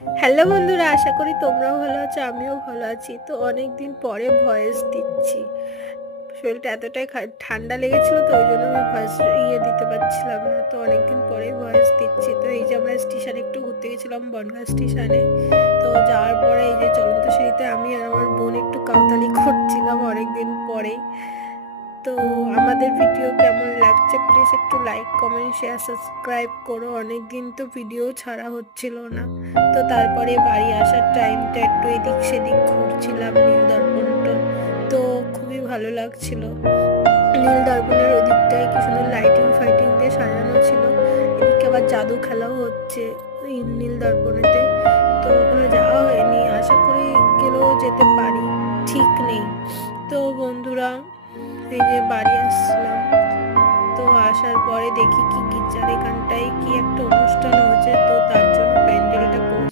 Hello বন্ধুরা, আশা করি তোমরাও ভালো আছো, আমিও ভালো আছি। তো অনেক দিন পরে ভয়েস দিচ্ছি। শরীরটা এতটাই ঠান্ডা লেগেছিল, তো ওই জন্য আমি ভয়েস দিতে পারছিলাম না। তো অনেকদিন পরে ভয়েস দিচ্ছি। তো এই যে আমরা স্টেশনে একটু ঘুরতে গেছিলাম, বনগাঁ স্টেশনে। তো যাওয়ার পরে এই যে চলন্ত সিঁড়িতে আমি আর আমার বোন একটু কাউতালি করছিলাম অনেকদিন পরেই। তো আমাদের ভিডিও কেমন লাগছে প্লিজ একটু লাইক কমেন্ট শেয়ার সাবস্ক্রাইব করো। অনেক দিন তো ভিডিও ছাড়া হচ্ছিল না। তো তারপরে বাড়ি আসার টাইমটা একটু এদিক সেদিক ঘুরছিলাম নীলদর্পণটা। তো খুবই ভালো লাগছিল। নীলদর্পণের ওদিকটায় কি সুন্দর লাইটিং ফাইটিং দিয়ে সাজানো ছিল। এদিকে আবার জাদু খেলাও হচ্ছে ওই নীলদর্পণেতে। তো ওখানে যাওয়া হয়নি, আশা করি গেলেও যেতে পারি, ঠিক নেই। তো বন্ধুরা, এই যে বাড়ি আসলাম। তো আসার পরে দেখি কি গির্জার এখানটায় কি একটা অনুষ্ঠান হচ্ছে, তো তার জন্য প্যান্ডেলটা